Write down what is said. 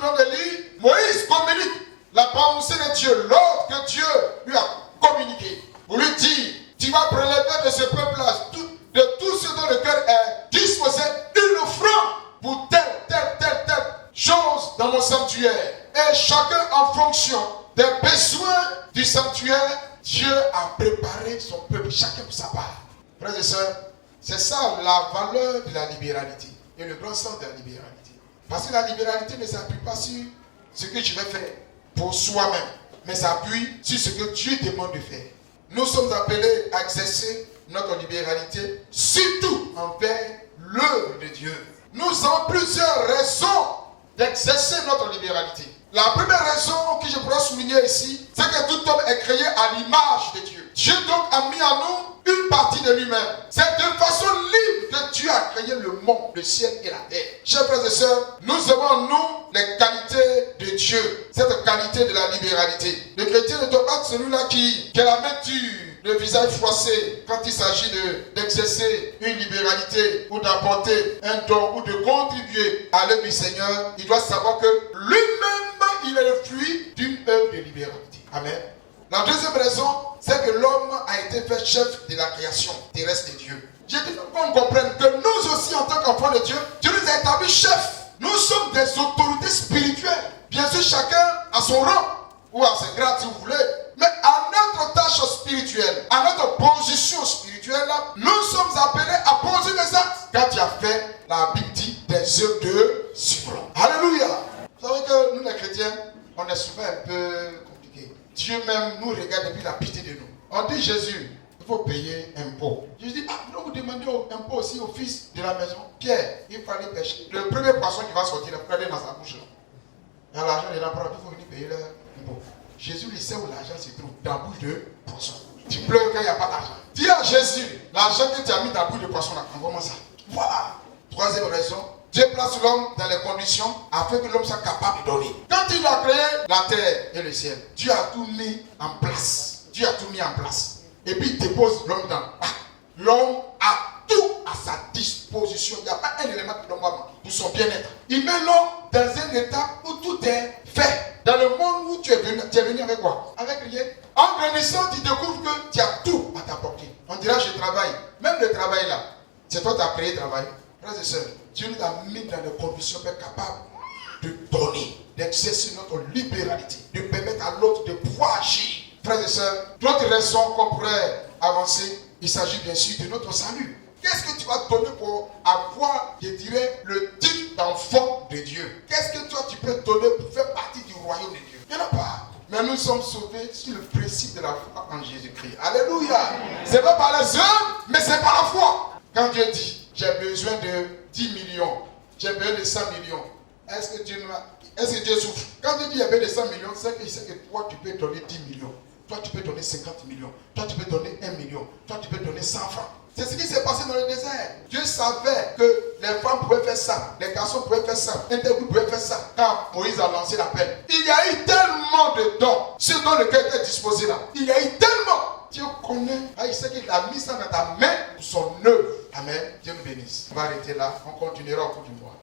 venons de lire, Moïse communique la pensée de Dieu, l'ordre que Dieu lui a communiqué. Pour lui dire, tu vas prélever de ce peuple-là, de tout ce dont le cœur est disposé, une offrande pour telle chose dans mon sanctuaire. Et chacun en fonction des besoins du sanctuaire, Dieu a préparé son peuple, chacun pour sa part. Frères et sœurs, c'est ça la valeur de la libéralité et le grand sens de la libéralité. Parce que la libéralité ne s'appuie pas sur ce que je vais faire pour soi-même, mais s'appuie sur ce que Dieu demande de faire. Nous sommes appelés à exercer notre libéralité, surtout envers l'œuvre de Dieu. Nous avons plusieurs raisons d'exercer notre libéralité. La première raison que je pourrais souligner ici, c'est que tout homme est créé à l'image de Dieu. Dieu donc a mis en nous une partie de lui-même. C'est de façon libre que Dieu a créé le monde, le ciel et la terre. Chers frères et sœurs, nous avons en nous les qualités de Dieu, cette qualité de la libéralité. Le chrétien ne doit pas être celui-là qui a la main dure, le visage froissé, quand il s'agit d'exercer une libéralité ou d'apporter un don ou de contribuer à l'œuvre du Seigneur. Il doit savoir que lui-même, il est le fruit d'une œuvre de libéralité. Amen. La deuxième raison, c'est que l'homme a été fait chef de la création terrestre de Dieu. Je dis qu'on comprenne que nous aussi, en tant qu'enfants de Dieu, Dieu nous a établis chefs. Nous sommes des autorités spirituelles. Bien sûr, chacun a son rang ou à ses grades, si vous voulez. Mais à notre tâche spirituelle, à notre position spirituelle, nous sommes appelés à poser des actes. Quand tu as fait, la Bible dit, des œuvres de suivant. Alléluia. Vous savez que nous, les chrétiens, on est souvent un peu compliqués. Dieu même nous regarde depuis la pitié de nous. On dit Jésus, il faut payer impôt. Je dis, donc vous demandez impôt aussi au fils de la maison. Pierre, il fallait pêcher. Le premier poisson qui va sortir, il va aller dans sa bouche. Il y a l'argent de l'empereur, il faut venir payer l'impôt. Jésus, il sait où l'argent se trouve, dans la bouche de poisson. Tu pleures quand il n'y a pas d'argent. Dis à Jésus, l'argent que tu as mis dans la bouche de poisson, là, envoie-moi ça. Voilà. Troisième raison, Dieu place l'homme dans les conditions afin que l'homme soit capable de donner. Quand il a créé la terre et le ciel, Dieu a tout mis en place. Dieu a tout mis en place. Et puis il dépose l'homme dans. L'homme a tout à sa disposition. Il n'y a pas un élément que l'homme va manquer pour son bien-être. Il met l'homme dans un état où tout est fait. Dans le monde où tu es venu avec quoi? Avec rien. En grandissant, tu découvres que tu as tout à t'apporter. On dira je travaille. Même le travail là, c'est toi qui as créé le travail. Frères et sœurs, Dieu nous a mis dans les conditions pour être capable de donner, d'exercer notre libéralité, de permettre à l'autre de pouvoir agir. Frères et sœurs, d'autres raisons qu'on pourrait avancer, il s'agit bien sûr de notre salut. Qu'est-ce que tu vas donner pour avoir, je dirais, le titre d'enfant de Dieu? Qu'est-ce que toi tu peux donner pour faire partie du royaume de Dieu? Il n'y en a pas. Mais nous sommes sauvés sur le principe de la foi en Jésus-Christ. Alléluia. Ce n'est pas par les œuvres, mais c'est par la foi. Quand Dieu dit, j'ai besoin de 10 millions, j'ai besoin de 100 millions, est-ce que Dieu souffre? Quand Dieu dit qu'il y avait de 100 millions, c'est qu'il sait que toi tu peux donner 10 millions. Toi tu peux donner 50 millions. Toi tu peux donner 1 million. Toi tu peux donner 100 francs. C'est ce qui s'est passé dans le désert. Dieu savait que les femmes pouvaient faire ça, les garçons pouvaient faire ça, un tel groupe pouvait faire ça. Quand Moïse a lancé l'appel, il y a eu tellement de dons, ce dont le cœur était disposé là. Il y a eu tellement. Dieu connaît, il sait qu'il a mis ça dans ta main pour son œuvre. Amen. Dieu nous bénisse. On va arrêter là, on continuera au cours du mois.